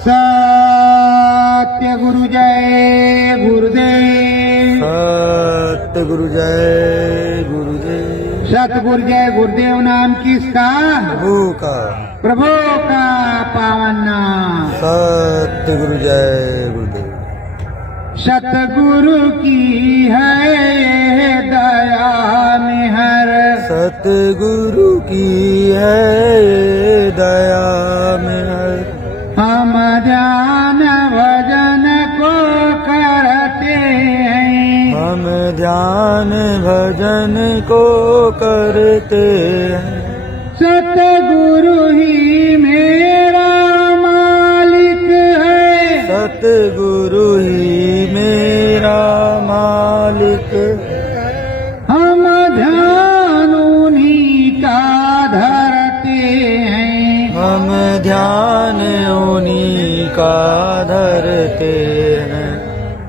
सत्य गुरु जय गुरुदेव। सत्य गुरु जय गुरुदेव। सतगुरु जय गुरुदेव नाम किसका? प्रभु का। प्रभु का पावन नाम। सत्य गुरु जय गुरुदेव। सतगुरु की है दया मेहर। सतगुरु की है दया मेहर। हम ध्यान भजन को करते हैं। हम ध्यान भजन को करते हैं। सतगुरु ही मेरा मालिक है। सतगुरु ही मेरा मालिक। हम ध्यान उन्हीं का धरते हैं। हम ध्यान उन्हीं का धरते हैं।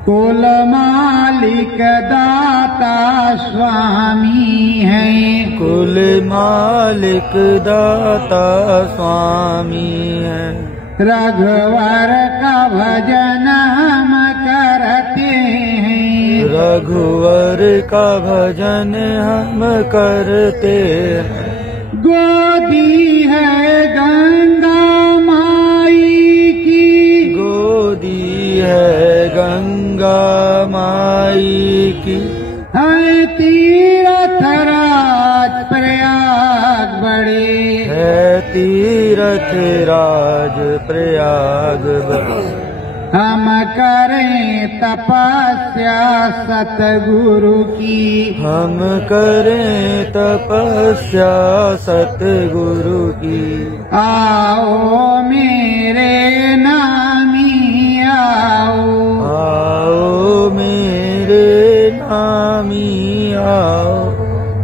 कुल मालिक दाता स्वामी है। कुल मालिक दाता स्वामी है। रघुवर का भजन हम करते हैं। रघुवर का भजन हम करते हैं। गोदी है गंगा माई की। गोदी है गंगा माई की। है तीरथ राज प्रयाग बड़े। है तीरथ राज प्रयाग बड़े। हम करें तपस्या सतगुरु की। हम करें तपस्या सतगुरु की। आओ मेरे नामी आओ। आओ मेरे नामी आओ।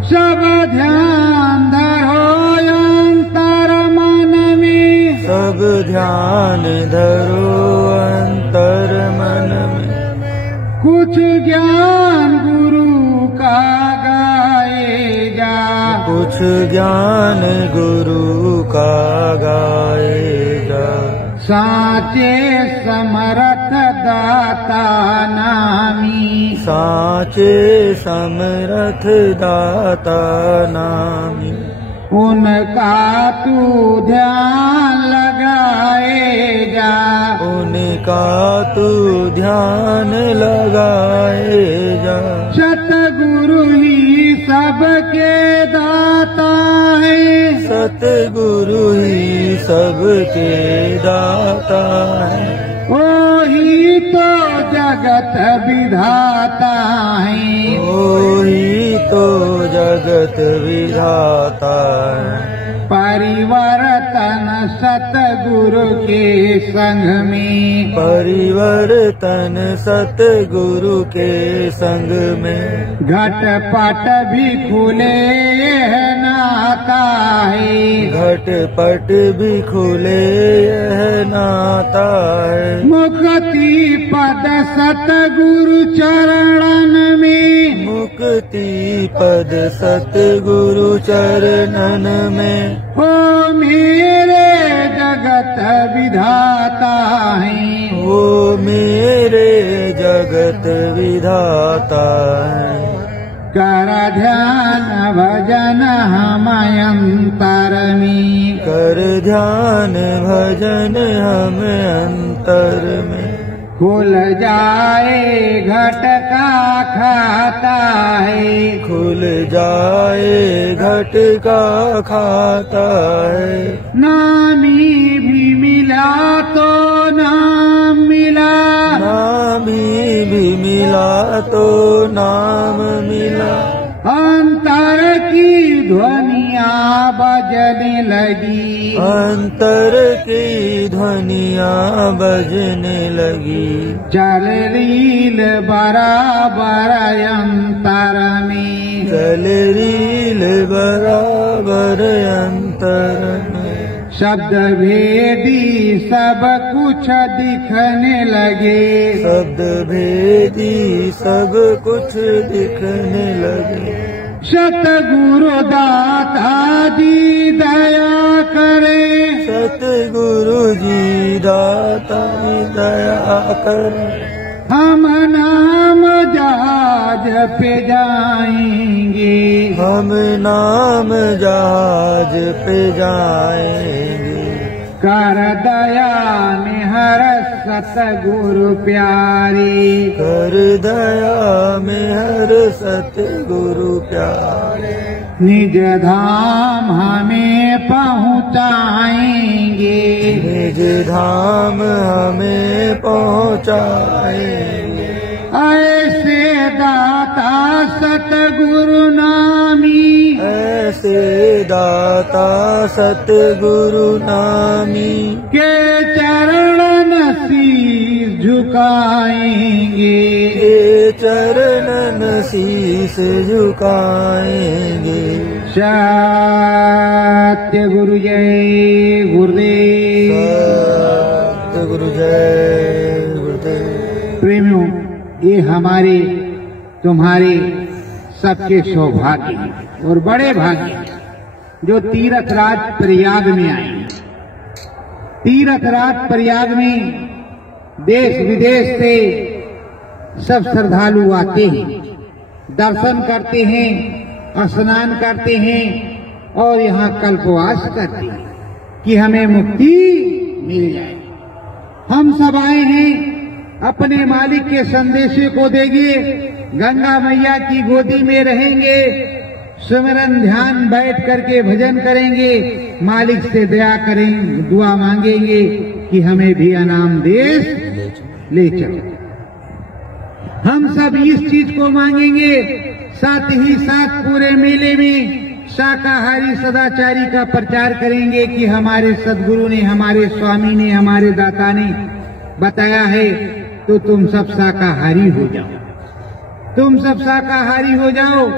सब ध्यान धरो अंतर मन में। सब ध्यान धरो अंतर मन में। कुछ ज्ञान गुरु का गाएगा। कुछ ज्ञान गुरु का गाएगा। साचे समर्थ दाता नामी। साचे समर्थ दाता नामी। उनका तू ध्यान लगाएगा। उनका तू ध्यान लगाएगा। सतगुरु ही सबके दाता है। सतगुरु ही सबके दाता है। वही तो जगत विधाता है। वही तो जगत विधाता है। परिवर्तन सतगुरु के संग में। परिवर्तन सतगुरु के संग में। घटपट भी खुले यह नाता है। घटपट भी खुले यह नाता है। मुक्ति पद सतगुरु चरणन में। मुक्ति पद सतगुरु चरणन में। ओ मेरे जगत विधाता है। वो मेरे जगत विधाता है। कर ध्यान भजन हम अंतर में। कर ध्यान भजन हम अंतर में। खुल जाए घट का खाता है। खुल जाए घट का खाता है। नामी भी मिला तो नाम मिला। नामी भी मिला तो नाम मिला। अंतर की ध्वनियाँ बजने लगी। अंतर की ध्वनियाँ बजने लगी। चल रील बराबर अंतर में। चल रील बराबर अंतर में। शब्द भेदी सब कुछ दिखने लगे। शब्द भेदी सब कुछ दिखने लगे। सतगुरु दाता जी दया करे, सतगुरु जी दाता दया करे। हम नाम जहाज पे जाएंगे, हम नाम जहाज पे जाएंगे। कर दया निहर सतगुरु प्यारी, कर दया में हर सतगुरु प्यारे। निज धाम हमें पहुँचाएंगे, निज धाम हमें पहुँचाएंगे। ऐसे दाता सतगुरु नामी, ऐसे दाता सतगुरु नामी के चरण शीश झुकाएंगे, के चरणन शीश झुकाएंगे। सत्य गुरु जय गुरुदेव। सत्य गुरु जय गुरुदेव। प्रेमियों, ये हमारे तुम्हारे सबके सौभाग्य हैं और बड़े भाग्य हैं जो तीर्थ राज प्रयाग में आए। तीर्थ राज प्रयाग में देश विदेश से सब श्रद्धालु आते हैं, दर्शन करते हैं, स्नान करते हैं और यहाँ कल्पवास करते हैं कि हमें मुक्ति मिल जाए। हम सब आए हैं अपने मालिक के संदेशे को देंगे, गंगा मैया की गोदी में रहेंगे, सुमिरन ध्यान बैठ करके भजन करेंगे, मालिक से दया करेंगे, दुआ मांगेंगे कि हमें भी अनाम देश ले चलो। हम सब इस चीज को मांगेंगे, साथ ही साथ पूरे मेले में शाकाहारी सदाचारी का प्रचार करेंगे कि हमारे सदगुरु ने, हमारे स्वामी ने, हमारे दाता ने बताया है तो तुम सब शाकाहारी हो जाओ, तुम सब शाकाहारी हो जाओ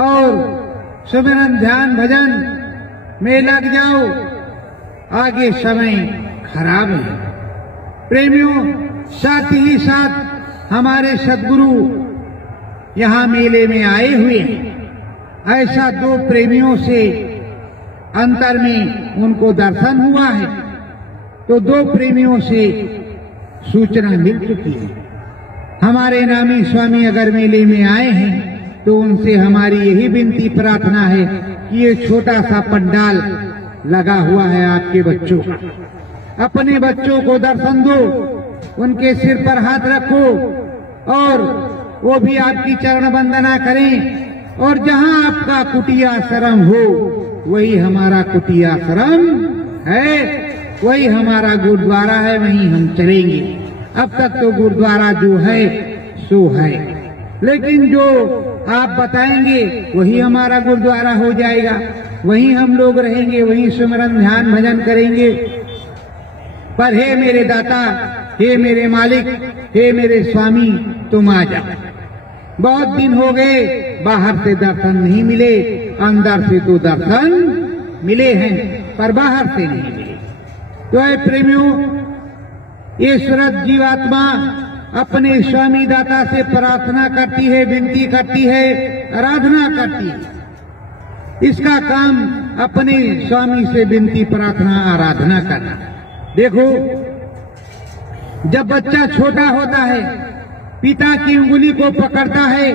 और सुमिरन ध्यान भजन में लग जाओ, आगे समय खराब है। प्रेमियों, साथ ही साथ हमारे सदगुरु यहाँ मेले में आए हुए हैं। ऐसा दो प्रेमियों से अंतर में उनको दर्शन हुआ है, तो दो प्रेमियों से सूचना मिल चुकी है। हमारे नामी स्वामी अगर मेले में आए हैं तो उनसे हमारी यही विनती प्रार्थना है कि ये छोटा सा पंडाल लगा हुआ है आपके बच्चों का, अपने बच्चों को दर्शन दो, उनके सिर पर हाथ रखो और वो भी आपकी चरण वंदना करें। और जहां आपका कुटिया आश्रम हो वही हमारा कुटिया आश्रम है, वही हमारा गुरुद्वारा है, वहीं हम चलेंगे। अब तक तो गुरुद्वारा जो है सो है, लेकिन जो आप बताएंगे वही हमारा गुरुद्वारा हो जाएगा, वहीं हम लोग रहेंगे, वहीं सुमिरन ध्यान भजन करेंगे। पर हे मेरे दाता, हे मेरे मालिक, हे मेरे स्वामी, तुम आ जाओ। बहुत दिन हो गए बाहर से दर्शन नहीं मिले, अंदर से तो दर्शन मिले हैं पर बाहर से नहीं मिले। तो ऐ प्रेमियों, ये सूरत जीवात्मा अपने स्वामी दाता से प्रार्थना करती है, विनती करती है, आराधना करती है। इसका काम अपने स्वामी से विनती प्रार्थना आराधना करना। देखो, जब बच्चा छोटा होता है पिता की उंगली को पकड़ता है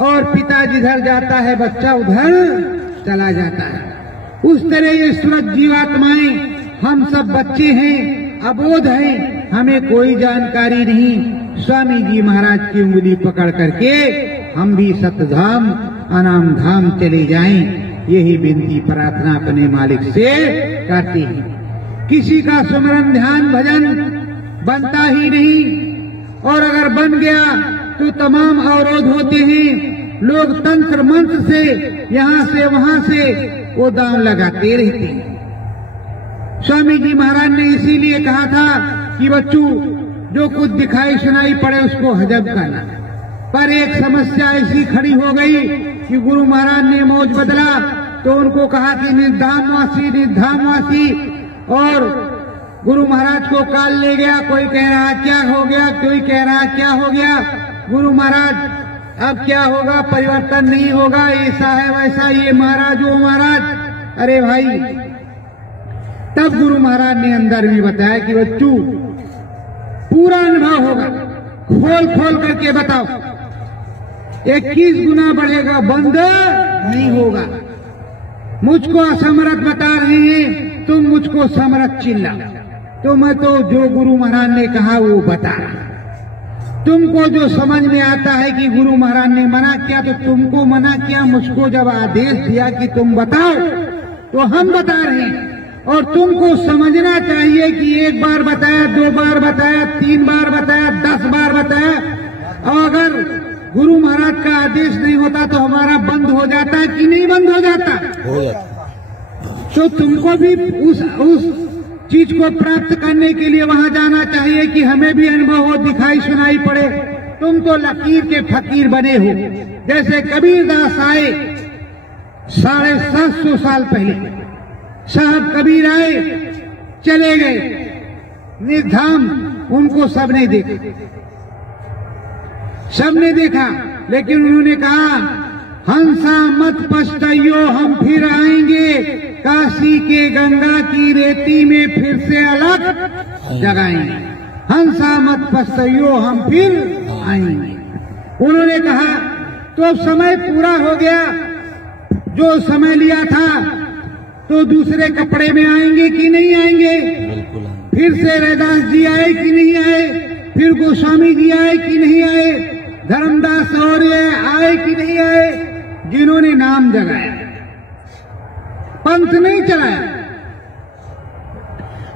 और पिता जिधर जाता है बच्चा उधर चला जाता है। उस तरह ये सूरत जीवात्माएं, हम सब बच्चे हैं, अबोध हैं, हमें कोई जानकारी नहीं। स्वामी जी महाराज की उंगली पकड़ करके हम भी सतधाम अनाम धाम चले जाएं, यही विनती प्रार्थना अपने मालिक से करते हैं। किसी का सुमिरन ध्यान भजन बनता ही नहीं, और अगर बन गया तो तमाम अवरोध होते हैं। लोग तंत्र मंत्र से यहाँ से वहाँ से वो दांव लगाते रहते हैं। स्वामी जी महाराज ने इसीलिए कहा था कि बच्चों, जो कुछ दिखाई सुनाई पड़े उसको हजम करना। पर एक समस्या ऐसी खड़ी हो गई कि गुरु महाराज ने मौज बदला तो उनको कहा कि निर्धामवासी निर्धामवासी, और गुरु महाराज को काल ले गया। कोई कह रहा क्या हो गया, कोई कह रहा क्या हो गया। गुरु महाराज अब क्या होगा, परिवर्तन नहीं होगा, ऐसा है वैसा, ये महाराज वो महाराज। अरे भाई, तब गुरु महाराज ने अंदर में बताया कि बच्चू पूरा अनुभव होगा, खोल खोल करके बताओ। 21 गुना बढ़ेगा, बंद नहीं होगा। मुझको असमर्थ बता रहे हैं, तुम मुझको समर्थ चिल्ला। तो मैं तो जो गुरु महाराज ने कहा वो बता रहा। तुमको जो समझ में आता है कि गुरु महाराज ने मना किया तो तुमको मना किया, मुझको जब आदेश दिया कि तुम बताओ तो हम बता रहे हैं। और तुमको समझना चाहिए कि एक बार बताया, 2 बार बताया, 3 बार बताया, 10 बार बताया, और अगर गुरु महाराज का आदेश नहीं होता तो हमारा बंद हो जाता कि नहीं बंद हो जाता? हो जाता। तो तुमको भी उस चीज को प्राप्त करने के लिए वहां जाना चाहिए कि हमें भी अनुभव हो, दिखाई सुनाई पड़े। तुम तो लकीर के फकीर बने हो। जैसे कबीरदास आए 750 साल पहले, साहब कबीर आए, चले गए निर्धाम, उनको सबने देखा, सबने देखा, लेकिन उन्होंने कहा हंसा मत पछताइयो, हम फिर आएंगे, काशी के गंगा की रेती में फिर से अलग जगाएंगे। हंसा मत पछताइयो, हम फिर आएंगे। उन्होंने कहा तो अब समय पूरा हो गया, जो समय लिया था, तो दूसरे कपड़े में आएंगे कि नहीं आएंगे? फिर से रैदास जी आए कि नहीं आए? फिर गोस्वामी जी आए कि नहीं आए? धर्मदास और आए कि नहीं आए? जिन्होंने नाम जगाया, पंथ नहीं चलाया।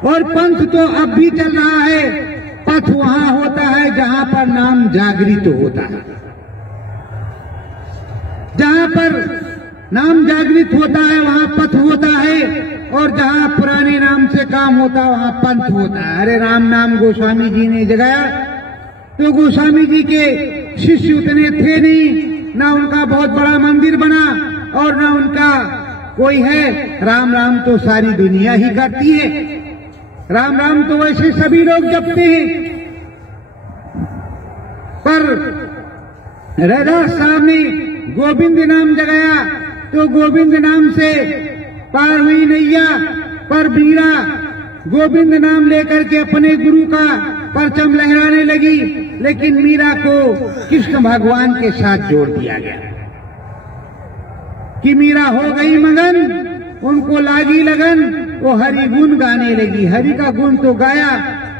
और पंथ तो अब भी चल रहा है। पथ वहां होता है जहां पर नाम जागृत होता है, जहां पर नाम जागृत होता है वहां पथ होता है, और जहां पुराने नाम से काम होता है वहां पंथ होता है। अरे राम नाम गोस्वामी जी ने जगाया तो गोस्वामी जी के शिष्य उतने थे नहीं, ना उनका बहुत बड़ा मंदिर बना और ना उनका कोई है। राम राम तो सारी दुनिया ही करती है, राम राम तो वैसे सभी लोग जपते हैं। पर रैदास साहब ने गोविंद नाम जगाया तो गोविंद नाम से पार हुई नैया। पर मीरा गोविंद नाम लेकर के अपने गुरु का परचम लहराने लगी, लेकिन मीरा को कृष्ण भगवान के साथ जोड़ दिया गया कि मीरा हो गई मगन, उनको लागी लगन, वो हरि गुण गाने लगी। हरि का गुण तो गाया,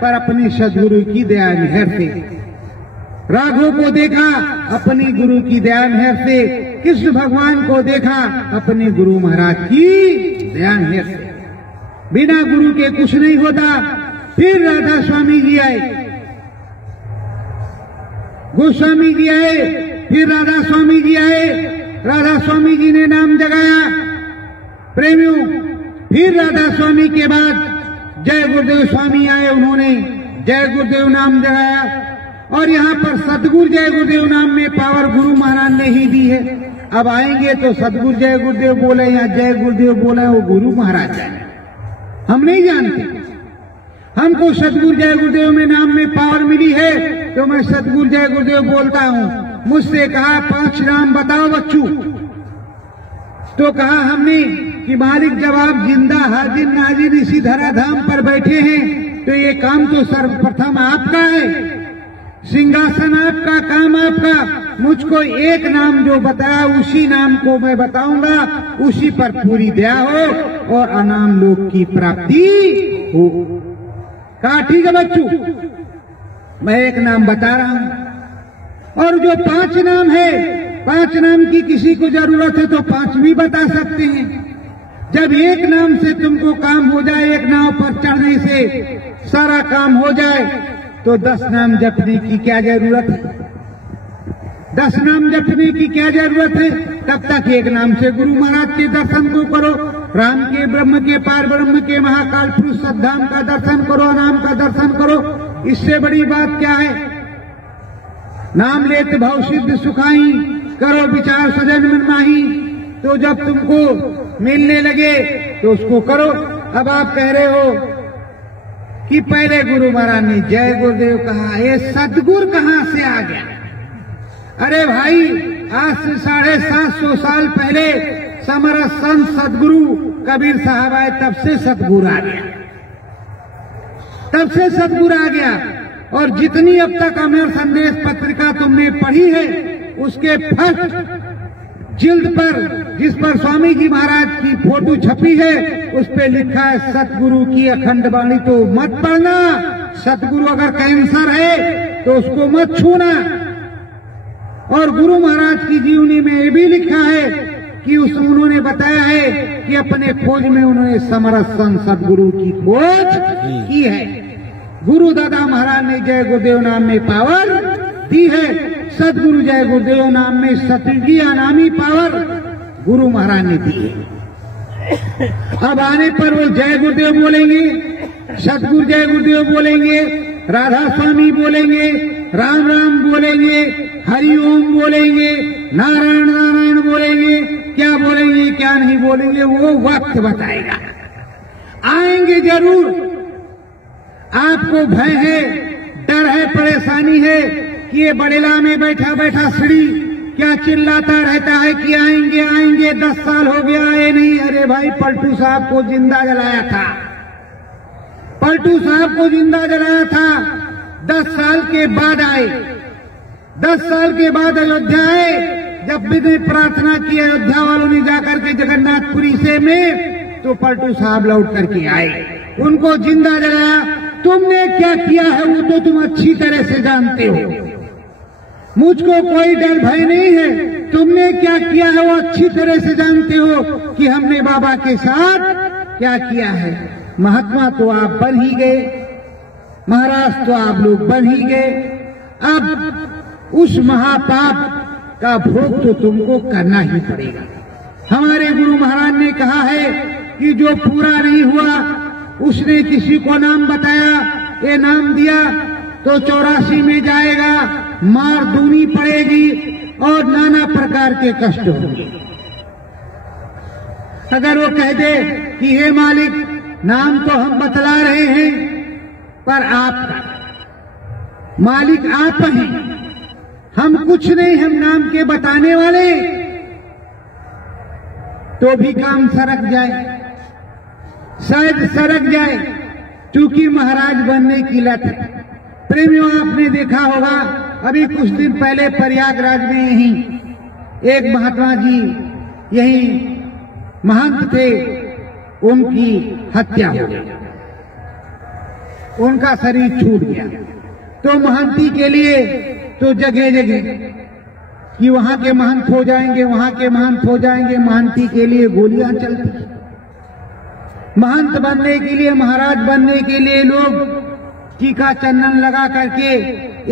पर अपने सदगुरु की दया मेहर से राघव को देखा, अपने गुरु की दया मेहर से कृष्ण भगवान को देखा, अपने गुरु महाराज की दया मेहर से। बिना गुरु के कुछ नहीं होता। फिर राधा स्वामी जी आए, गोस्वामी जी आए, फिर राधा स्वामी जी आए। राधा स्वामी जी ने नाम जगाया। प्रेमियों, फिर राधा स्वामी के बाद जय गुरुदेव स्वामी आए, उन्होंने जय गुरुदेव नाम जगाया। और यहाँ पर सतगुरु जय गुरुदेव नाम में पावर गुरु महाराज ने ही दी है। अब आएंगे तो सतगुरु जय गुरुदेव बोले या जय गुरुदेव बोले, वो गुरु महाराज जाने, हम नहीं जानते। हमको सतगुरु जय गुरुदेव में नाम में पावर मिली है तो मैं सतगुरु जय गुरुदेव बोलता हूँ। मुझसे कहा 5 नाम बताओ बच्चू, तो कहा हमने कि मालिक जब आप जिंदा हाजिर नाजिर इसी धराधाम पर बैठे हैं तो ये काम तो सर्वप्रथम आपका है, सिंहासन आपका, काम आपका। मुझको एक नाम जो बताया उसी नाम को मैं बताऊंगा, उसी पर पूरी दया हो और अनाम लोक की प्राप्ति हो। कहा ठीक है बच्चू, मैं एक नाम बता रहा हूं। और जो 5 नाम है, 5 नाम की किसी को जरूरत है तो 5 भी बता सकते हैं। जब एक नाम से तुमको काम हो जाए, एक नाव पर चढ़ने से सारा काम हो जाए, तो 10 नाम जपने की क्या जरूरत है? 10 नाम जपने की क्या जरूरत है? तब तक एक नाम से गुरु महाराज के दर्शन को करो, राम के, ब्रह्म के, पार ब्रह्म के, महाकाल पुरुष सद्धाम का दर्शन करो, नाम का दर्शन करो। इससे बड़ी बात क्या है? नाम लेत भव सिद्ध सुखाई, करो विचार सजन मन माही। तो जब तुमको मिलने लगे तो उसको करो। अब आप कह रहे हो कि पहले गुरु महाराज ने जय गुरुदेव कहा, ये सदगुरु कहां से आ गया? अरे भाई, आज से 750 साल पहले समरस संत सदगुरु कबीर साहब आए, तब से सतगुरु आ गया, तब से सतगुरु आ गया। और जितनी अब तक अमर संदेश पत्रिका तुमने पढ़ी है, उसके फर्स्ट जिल्द पर, जिस पर स्वामी जी महाराज की फोटो छपी है, उस पे लिखा है सतगुरु की अखंड वाणी तो मत पढ़ना, सतगुरु अगर कैंसर है तो उसको मत छूना। और गुरु महाराज की जीवनी में ये भी लिखा है कि उन्होंने बताया है कि अपने खोज में उन्होंने समरस संत सतगुरु की खोज की है। गुरु दादा महाराज ने जय गुरुदेव नाम में पावर दी है, सतगुरु जय गुरुदेव नाम में सतयुगी अनामी पावर गुरु महाराज ने दी है। अब आने पर वो जय गुरुदेव बोलेंगे, सतगुरु जय गुरुदेव बोलेंगे, राधा स्वामी बोलेंगे, राम राम बोलेंगे, हरि ओम बोलेंगे, नारायण नारायण बोलेंगे, क्या बोलेंगे क्या नहीं बोलेंगे वो वक्त बताएगा। आएंगे जरूर, आपको भय है, डर है, परेशानी है कि ये बड़ेला में बैठा बैठा सीढ़ी क्या चिल्लाता रहता है कि आएंगे आएंगे, 10 साल हो गया आए नहीं। अरे भाई, पलटू साहब को जिंदा जलाया था, पलटू साहब को जिंदा जलाया था, 10 साल के बाद आए, 10 साल के बाद अयोध्या आए। जब भी प्रार्थना की अयोध्या वालों ने जाकर के जगन्नाथपुरी से में, तो पलटू साहब लौट करके आए, उनको जिंदा जलाया। तुमने क्या किया है वो तो तुम अच्छी तरह से जानते हो, मुझको कोई डर भय नहीं है। तुमने क्या किया है वो अच्छी तरह से जानते हो कि हमने बाबा के साथ क्या किया है। महात्मा तो आप बन ही गए, महाराज तो आप लोग बन ही गए, अब उस महापाप का भोग तो तुमको करना ही पड़ेगा। हमारे गुरु महाराज ने कहा है कि जो पूरा नहीं हुआ, उसने किसी को नाम बताया, ये नाम दिया तो 84 में जाएगा, मार दूनी पड़ेगी और नाना प्रकार के कष्ट होंगे। अगर वो कह दे कि हे मालिक, नाम तो हम बतला रहे हैं पर आपका मालिक आप हैं, हम कुछ नहीं, हम नाम के बताने वाले, तो भी काम सरक जाए, शायद सरक जाए, क्योंकि महाराज बनने की लत है। प्रेमियों, आपने देखा होगा अभी कुछ दिन पहले प्रयागराज में यही एक महात्मा जी, यही महंत थे, उनकी हत्या हो गई, उनका शरीर छूट गया। तो महंती के लिए तो जगह जगह कि वहां के महंत हो जाएंगे, वहां के महंत हो जाएंगे, महंती के लिए गोलियां चलती। महंत बनने के लिए, महाराज बनने के लिए लोग टीका चंदन लगा करके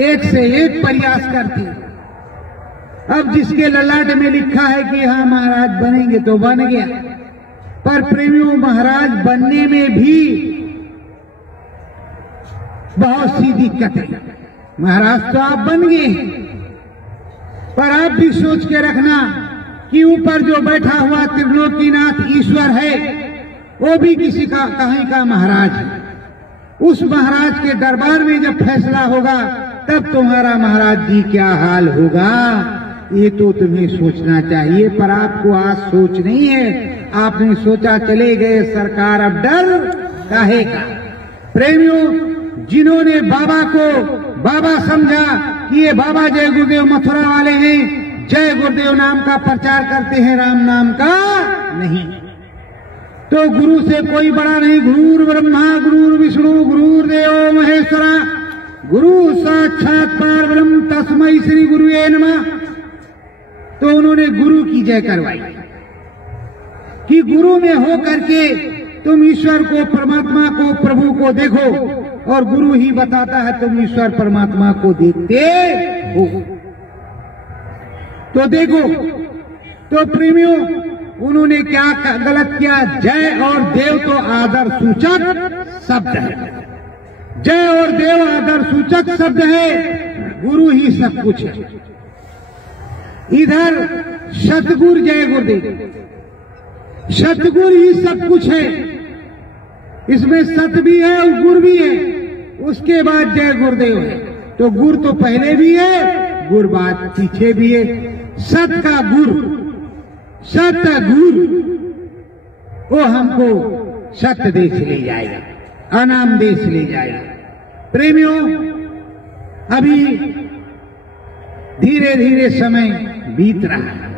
एक से एक प्रयास करते। अब जिसके ललाट में लिखा है कि हाँ महाराज बनेंगे तो बन गया, पर प्रेमियों, महाराज बनने में भी बहुत सी दिक्कत है। महाराज तो आप बन गए, पर आप भी सोच के रखना कि ऊपर जो बैठा हुआ त्रिलोकीनाथ ईश्वर है, वो भी किसी का कहीं का महाराज है। उस महाराज के दरबार में जब फैसला होगा, तब तुम्हारा महाराज जी क्या हाल होगा, ये तो तुम्हें सोचना चाहिए। पर आपको आज सोच नहीं है, आपने सोचा चले गए सरकार, अब डर काहे का। प्रेमियों, जिन्होंने बाबा को बाबा समझा कि ये बाबा जय गुरुदेव मथुरा वाले हैं, जय गुरुदेव नाम का प्रचार करते हैं, राम नाम का नहीं, तो गुरु से कोई बड़ा नहीं। गुरुर ब्रह्मा गुरुर विष्णु गुरुर्देव महेश्वरा, गुरु साक्षात परब्रह्म तस्मै श्री गुरुवे नमः। तो उन्होंने गुरु की जय करवाई कि गुरु में हो करके तुम ईश्वर को, परमात्मा को, प्रभु को देखो, और गुरु ही बताता है तुम ईश्वर परमात्मा को देखते हो। तो देखो, तो प्रेमियों, उन्होंने क्या गलत किया। जय और देव तो आदर सूचक शब्द है, जय और देव आदर सूचक शब्द है, गुरु ही सब कुछ है। इधर सतगुरु जय गुरुदेव, सतगुरु ही सब कुछ है, इसमें सत भी है और गुरु भी है, उसके बाद जय गुरुदेव है। तो गुरु तो पहले भी है, गुर बात पीछे भी है। सत का गुर, सत गुर, वो हमको सत्य देश ले जाएगा, अनाम देश ले जाएगा। प्रेमियों, अभी धीरे धीरे समय बीत रहा है।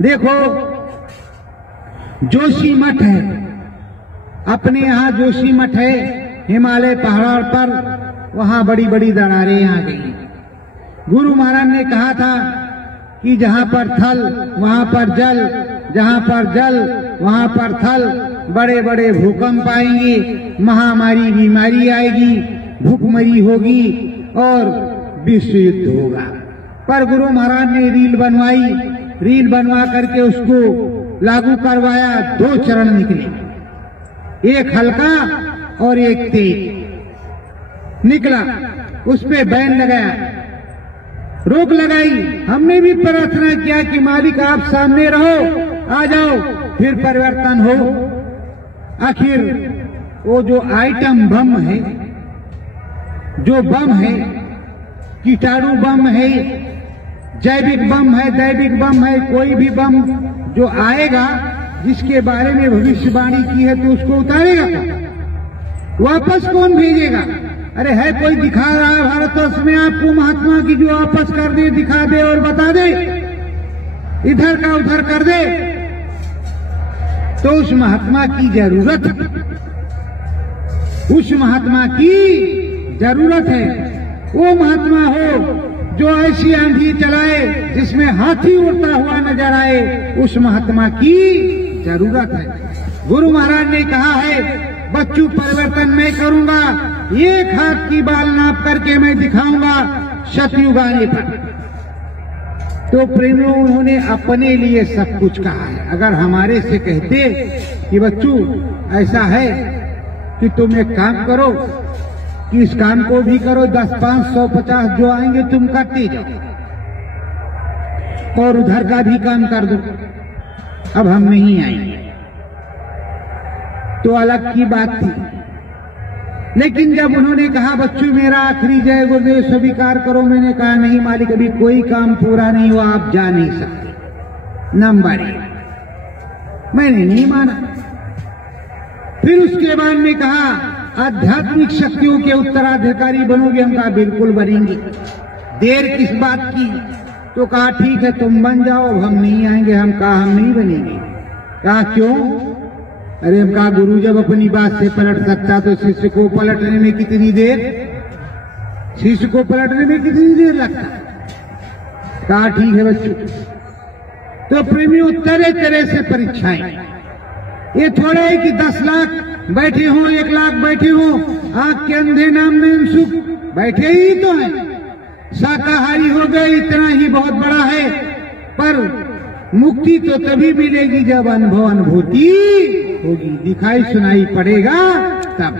देखो, जोशी मठ है, अपने यहाँ जोशी मठ है, हिमालय पहाड़ पर, वहां बड़ी बड़ी दरारें आ गई। गुरु महाराज ने कहा था कि जहां पर थल वहां पर जल, जहां पर जल वहां पर थल, बड़े बड़े भूकंप आएंगे, महामारी बीमारी आएगी, भूखमरी होगी और विश्व युद्ध होगा। पर गुरु महाराज ने रील बनवाई, रील बनवा करके उसको लागू करवाया। 2 चरण निकले, एक हल्का और एक तेज निकला। उस पे बैन लगाया, रोक लगाई। हमने भी प्रार्थना किया कि मालिक आप सामने रहो, आ जाओ, फिर परिवर्तन हो। आखिर वो जो आइटम बम है, जो बम है, कीटाणु बम है, जैविक बम है, दैविक बम है, कोई भी बम जो आएगा जिसके बारे में भविष्यवाणी की है तो उसको उतारेगा कौन? वापस कौन भेजेगा? अरे है कोई दिखा रहा है भारतवर्ष में आपको महात्मा की जो वापस कर दे, दिखा दे और बता दे, इधर का उधर कर दे, तो उस महात्मा की जरूरत, उस महात्मा की जरूरत है। वो महात्मा हो जो ऐसी आंधी चलाए जिसमें हाथी उड़ता हुआ नजर आए, उस महात्मा की जरूरत है। गुरु महाराज ने कहा है, बच्चों परिवर्तन मैं करूंगा, एक हाथ की बाल नाप करके मैं दिखाऊंगा सतयुग आने पर। तो प्रेमियों, उन्होंने अपने लिए सब कुछ कहा है। अगर हमारे से कहते कि बच्चों ऐसा है कि तुम एक काम करो, कि इस काम को भी करो, 10, 5, 100, 50 जो आएंगे तुम करते जाओ और उधर का भी काम कर दो, अब हम नहीं आएंगे, तो अलग की बात थी। लेकिन जब उन्होंने कहा बच्चों मेरा आखिरी जय गुरुदेव स्वीकार करो, मैंने कहा नहीं मालिक, अभी कोई काम पूरा नहीं हुआ, आप जा नहीं सकते। नंबर 1 मैंने नहीं माना। फिर उसके बाद में कहा आध्यात्मिक शक्तियों के उत्तराधिकारी बनोगे? हम कहा बिल्कुल बनेंगे, देर किस बात की? तो कहा ठीक है तुम बन जाओ, हम नहीं आएंगे। हम कहा हम नहीं बनेंगे। कहा क्यों? अरे हम कहा गुरु जब अपनी बात से पलट सकता तो शिष्य को पलटने में कितनी देर, शिष्य को पलटने में कितनी देर लगता? कहा ठीक है बच्चों। तो प्रेमियों, तरह तरह से परीक्षाएं, ये थोड़े है कि 10 लाख बैठे हो, 1 लाख बैठे हो, आंख के अंधे नाम में सुख बैठे ही तो है, शाकाहारी हो गए, इतना ही बहुत बड़ा है। पर मुक्ति तो तभी मिलेगी जब अनुभूति होगी, दिखाई सुनाई पड़ेगा तब।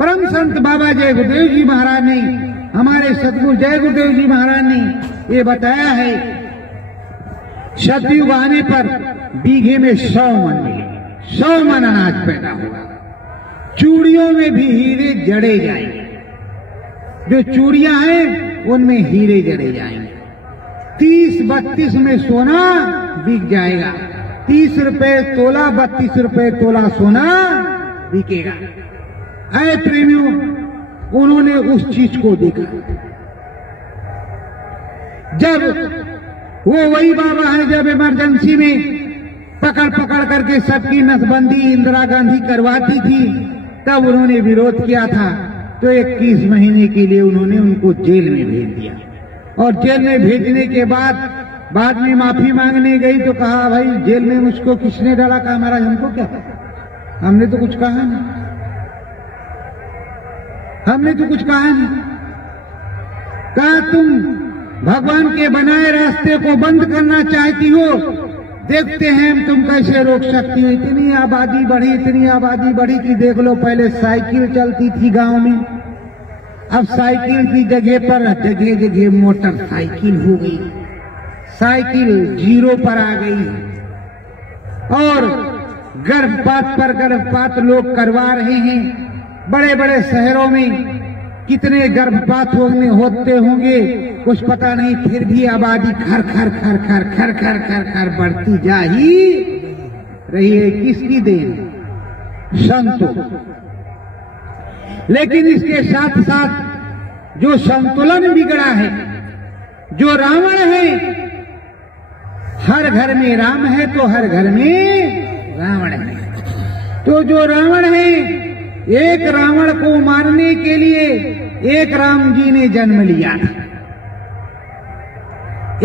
परम संत बाबा जय गुरुदेव जी महाराज ने, हमारे सदगुरु जय गुरुदेव जी महाराज ने ये बताया है, सतयुग आने पर बीघे में 100 मन मिले, 100 मन अनाज पैदा होगा। चूड़ियों में भी हीरे जड़े जाएंगे, जो चूड़ियां हैं उनमें हीरे जड़े जाएंगे। 30-32 में सोना बिक जाएगा, 30 रुपए तोला, 32 रुपए तोला सोना बिकेगा। ऐ प्रेमियों, उन्होंने उस चीज को देखा। जब वो वही बाबा है जब इमरजेंसी में पकड़ पकड़ करके सबकी नसबंदी इंदिरा गांधी करवाती थी, तब उन्होंने विरोध किया था, तो 21 महीने के लिए उन्होंने उनको जेल में भेज दिया। और जेल में भेजने के बाद में माफी मांगने गई तो कहा भाई जेल में मुझको किसने डाला? कहा महाराज हमको क्या, हमने तो कुछ कहा नहीं, हमने तो कुछ कहा नहीं। कहा तुम भगवान के बनाए रास्ते को बंद करना चाहती हो, देखते हैं हम तुम कैसे रोक सकती हो। इतनी आबादी बढ़ी, इतनी आबादी बढ़ी कि देख लो, पहले साइकिल चलती थी गांव में, अब साइकिल की जगह पर जगह जगह मोटरसाइकिल हो गई, साइकिल 0 पर आ गई। और गर्भपात पर गर्भपात लोग करवा रहे हैं। बड़े बड़े शहरों में कितने गर्भपात होते होंगे कुछ पता नहीं, फिर भी आबादी खर खर खर खर खर खर खर खर बढ़ती जा ही रही है। किसकी देन? संतों। लेकिन इसके साथ साथ जो संतुलन बिगड़ा है, जो रावण है, हर घर में राम है तो हर घर में रावण है। तो जो रावण है, एक रावण को मारने के लिए एक राम जी ने जन्म लिया था,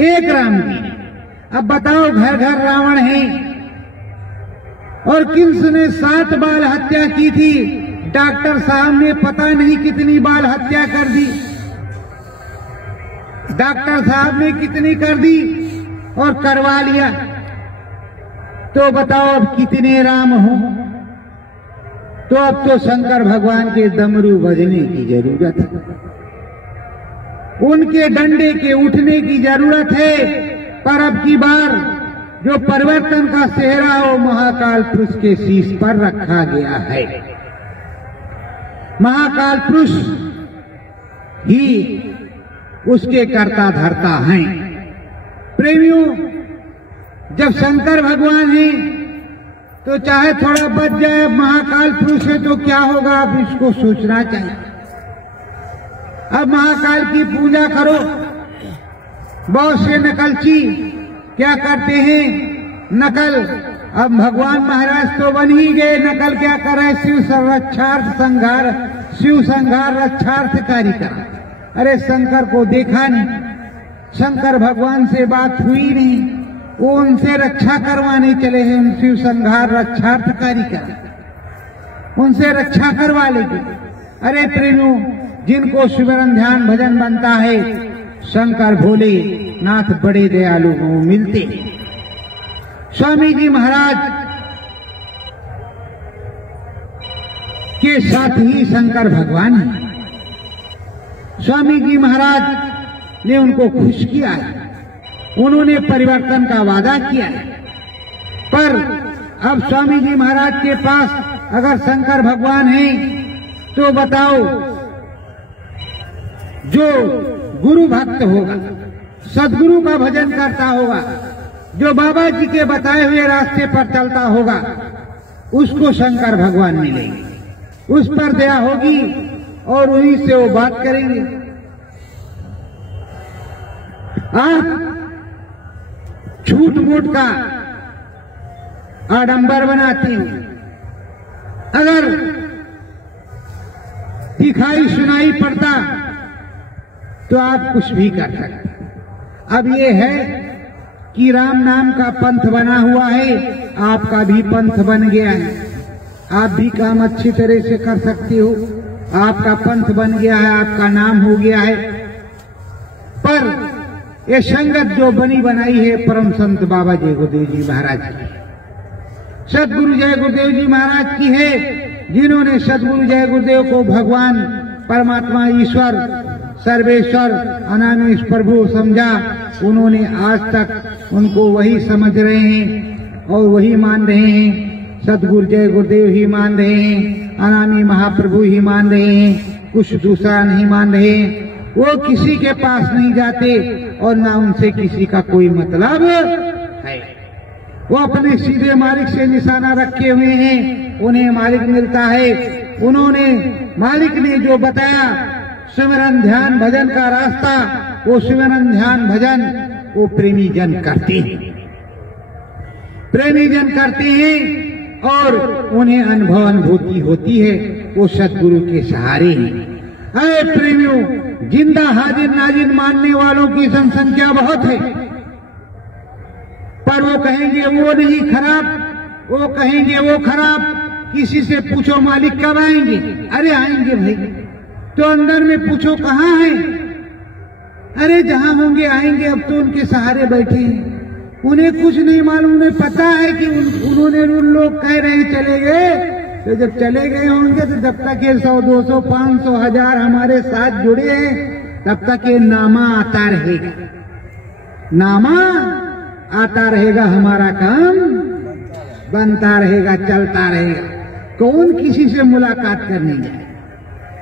एक राम जी। अब बताओ, घर घर रावण है और कंस ने 7 बाल हत्या की थी। डॉक्टर साहब ने पता नहीं कितनी बाल हत्या कर दी, डॉक्टर साहब ने कितनी कर दी और करवा लिया। तो बताओ अब कितने राम हो? तो अब तो शंकर भगवान के डमरू बजने की जरूरत है, उनके डंडे के उठने की जरूरत है। पर अब की बार जो परिवर्तन का सेहरा वो महाकाल पुरुष के शीश पर रखा गया है। महाकाल पुरुष ही उसके कर्ता धर्ता हैं। प्रेमियों, जब शंकर भगवान हैं तो चाहे थोड़ा बच जाए, अब महाकाल पुरुष है तो क्या होगा, अब इसको सोचना चाहिए। अब महाकाल की पूजा करो। बहुत से नकलची क्या करते हैं, नकल। अब भगवान महाराज तो बन ही गए, नकल क्या करे, शिव संरक्षार्थ संघार, शिव संघार रक्षार्थकारी करा। अरे शंकर को देखा नहीं, शंकर भगवान से बात हुई नहीं, वो उनसे रक्षा करवाने चले हैं। शिव संघार रक्षार्थकारी करा, उनसे रक्षा करवा लेंगे। अरे प्रेमियों, जिनको सिमरन ध्यान भजन बनता है, शंकर भोले नाथ बड़े दयालु को मिलते हैं। स्वामी जी महाराज के साथ ही शंकर भगवान हैं। स्वामी जी महाराज ने उनको खुश किया है, उन्होंने परिवर्तन का वादा किया है। पर अब स्वामी जी महाराज के पास अगर शंकर भगवान हैं तो बताओ, जो गुरु भक्त होगा, सदगुरु का भजन करता होगा, जो बाबा जी के बताए हुए रास्ते पर चलता होगा, उसको शंकर भगवान मिलेंगे, उस पर दया होगी और उन्हीं से वो बात करेंगे। आप झूठ मूठ का आडंबर बनाती हूं, अगर दिखाई सुनाई पड़ता तो आप कुछ भी कर सकते। अब ये है कि राम नाम का पंथ बना हुआ है, आपका भी पंथ बन गया है, आप भी काम अच्छी तरह से कर सकते हो, आपका पंथ बन गया है, आपका नाम हो गया है। पर ये संगत जो बनी बनाई है परम संत बाबा जय गुरुदेव जी महाराज की, सदगुरु जय गुरुदेव जी महाराज की है, जिन्होंने सदगुरु जय गुरुदेव को भगवान परमात्मा ईश्वर सर्वेश्वर अनामेश प्रभु समझा। उन्होंने आज तक उनको वही समझ रहे हैं और वही मान रहे हैं। सदगुरु जय गुरुदेव ही मान रहे हैं, अनामी महाप्रभु ही मान रहे हैं, कुछ दूसरा नहीं मान रहे हैं। वो किसी के पास नहीं जाते और ना उनसे किसी का कोई मतलब है। वो अपने सीधे मालिक से निशाना रखे हुए हैं, उन्हें मालिक मिलता है। उन्होंने मालिक ने जो बताया सिमरन ध्यान भजन का रास्ता, वो सिमरन ध्यान भजन वो प्रेमी जन करते हैं, प्रेमी जन करते हैं और उन्हें अनुभव अनुभूति होती है, वो सदगुरु के सहारे हैं। अरे प्रेमियों, जिंदा हाजिर नाजिर मानने वालों की जनसंख्या बहुत है, पर वो कहेंगे वो नहीं खराब, वो कहेंगे वो खराब। किसी से पूछो मालिक कब आएंगे, अरे आएंगे भाई, तो अंदर में पूछो कहाँ हैं, अरे जहां होंगे आएंगे, अब तो उनके सहारे बैठे हैं, उन्हें कुछ नहीं मालूम। उन्हें पता है कि उन्होंने उन लोग कह रहे हैं चले गए, तो जब चले गए होंगे तो जब तक ये 100, 200, 500, 1000 हमारे साथ जुड़े हैं, तब तक ये नामा आता रहेगा, नामा आता रहेगा, हमारा काम बनता रहेगा, चलता रहेगा। कौन किसी से मुलाकात करने जाए,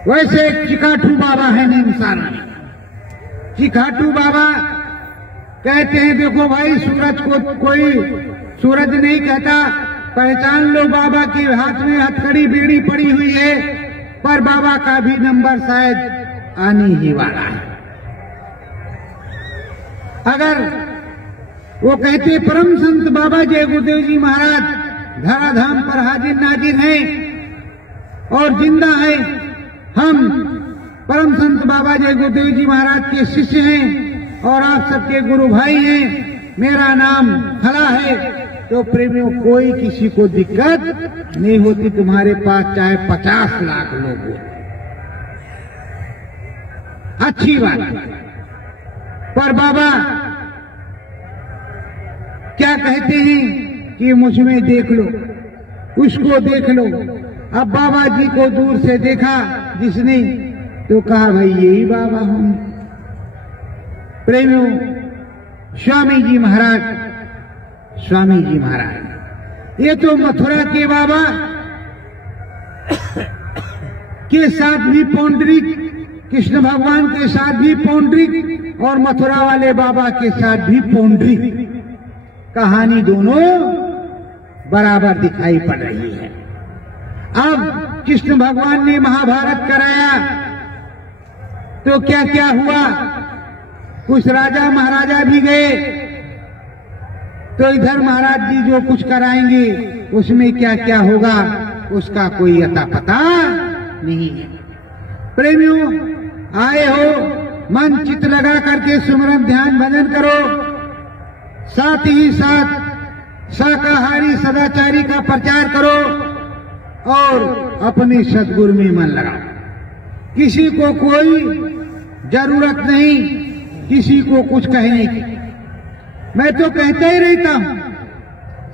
वैसे चिकाटू बाबा है नीमसारा में। चिकाटू बाबा कहते हैं देखो भाई, सूरज को कोई सूरज नहीं कहता, पहचान लो बाबा के हाथ में हथकड़ी बीड़ी पड़ी हुई है, पर बाबा का भी नंबर शायद आने ही वाला है। अगर वो कहते परम संत बाबा जय गुरुदेव जी महाराज धराधाम पर हाजिर नाजिर हैं और जिंदा है, हम परम संत बाबा जय गुरुदेव जी महाराज के शिष्य हैं और आप सबके गुरु भाई हैं, मेरा नाम खला है, तो प्रेमियों कोई किसी को दिक्कत नहीं होती, तुम्हारे पास चाहे 50 लाख लोग हो, अच्छी बात है। पर बाबा क्या कहते हैं कि मुझ में देख लो, उसको देख लो। अब बाबा जी को दूर से देखा जिसने, तो कहा भाई यही बाबा हूं। प्रेमियों, स्वामी जी महाराज ये तो मथुरा के बाबा के साथ भी पौंडरिक, कृष्ण भगवान के साथ भी पौंडरिक और मथुरा वाले बाबा के साथ भी पौंडरिक, कहानी दोनों बराबर दिखाई पड़ रही है। अब कृष्ण भगवान ने महाभारत कराया तो क्या क्या हुआ, कुछ राजा महाराजा भी गए, तो इधर महाराज जी जो कुछ कराएंगे उसमें क्या क्या होगा उसका कोई अता पता नहीं है। प्रेमियों, आए हो, मन चित्त लगा करके सुमरन ध्यान भजन करो, साथ ही साथ शाकाहारी सदाचारी का प्रचार करो और अपने सद्गुरु में मन लगाओ। किसी को कोई जरूरत नहीं किसी को कुछ कहने की, मैं तो कहता ही रहता हूं,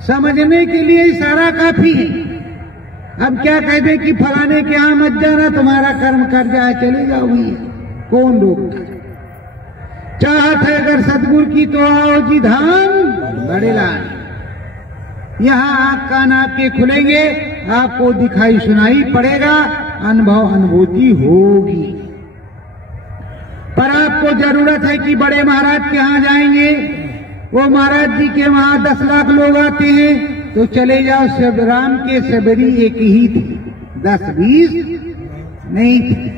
समझने के लिए इशारा काफी है। अब क्या कह दे कि फलाने के यहां मत जाना, तुम्हारा कर्म कर जाए, चले जाओगी, कौन रोकता। चाहत है अगर सतगुरु की तो आओ जी धाम बड़े लाल, यहां आंख कान आपके खुलेंगे, आपको दिखाई सुनाई पड़ेगा, अनुभव अनुभूति होगी। पर आपको जरूरत है कि बड़े महाराज के यहां जाएंगे, वो महाराज जी के वहां 10 लाख लोग आते हैं, तो चले जाओ, सब राम के सबरी एक ही थे, 10-20 नहीं थे,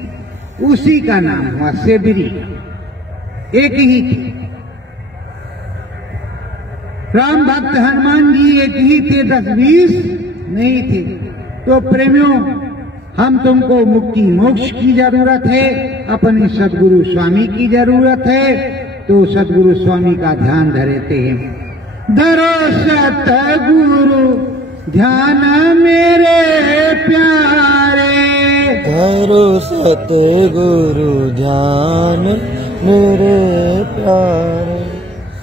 उसी का नाम हुआ सेबरी, एक ही थे। राम भक्त हनुमान जी एक ही थे, 10-20 नहीं थे। तो प्रेमियों, हम तुमको मुक्ति मोक्ष की जरूरत है, अपने सद्गुरु स्वामी की जरूरत है, तो सद्गुरु स्वामी का ध्यान धरते हैं। धरो सतगुरु ध्यान मेरे प्यारे, धरो सतगुरु ध्यान मेरे प्यारे,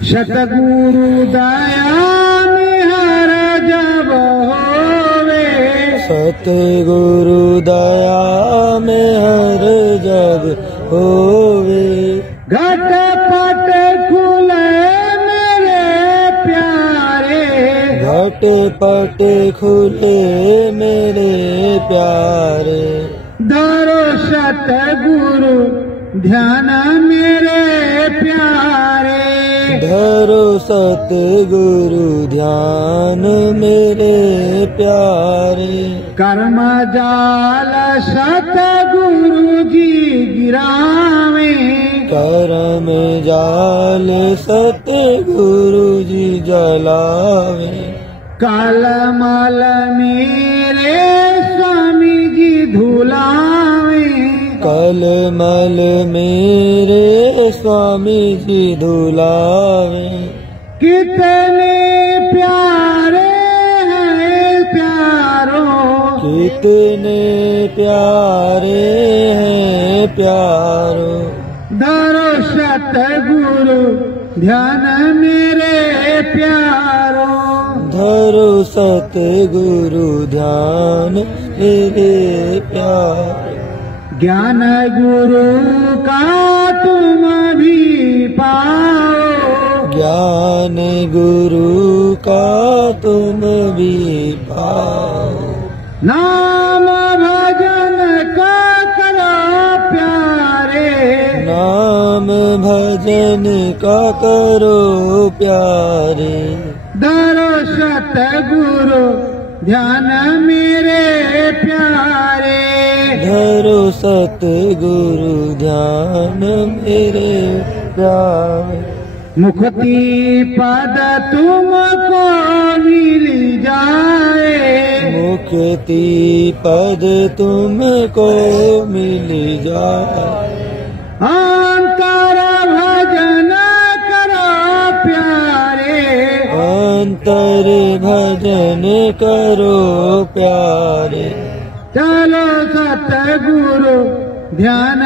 सतगुरु दया में हर जब होवे, सतगुरु दया में हर जग होवे, घट पट खुले मेरे प्यारे, घट पट खुले मेरे प्यारे, धरो सतगुरु ध्यान मेरे प्यारे, धरो सतगुरु ध्यान मेरे प्यारे, कर्म जाल सतगुरु जी गिरावे, कर्म जाल सतगुरु जी जलावे, काल माल मेरे स्वामी जी धुलावे, कल मल मेरे स्वामी जी धुलावे, कितने प्यारे हैं प्यारों, कितने प्यारे हैं प्यारो, धरो सतगुरु ध्यान मेरे प्यारो, धरो सतगुरु ध्यान मेरे प्यारे, ज्ञान गुरु का तुम भी पाओ, ज्ञान गुरु का तुम भी पाओ, नाम भजन का करो भजन का करो प्यारे। धरो सतगुरु ध्यान मेरे प्यारे। धरो सतगुरु ध्यान मेरे प्यारे। मुक्ति पद तुमको मिल जाए। मुक्ति पद तुमको मिल जाए। अंतर भजन करो प्यारे। अंतर भजन करो प्यारे। चलो सतगुरु ध्यान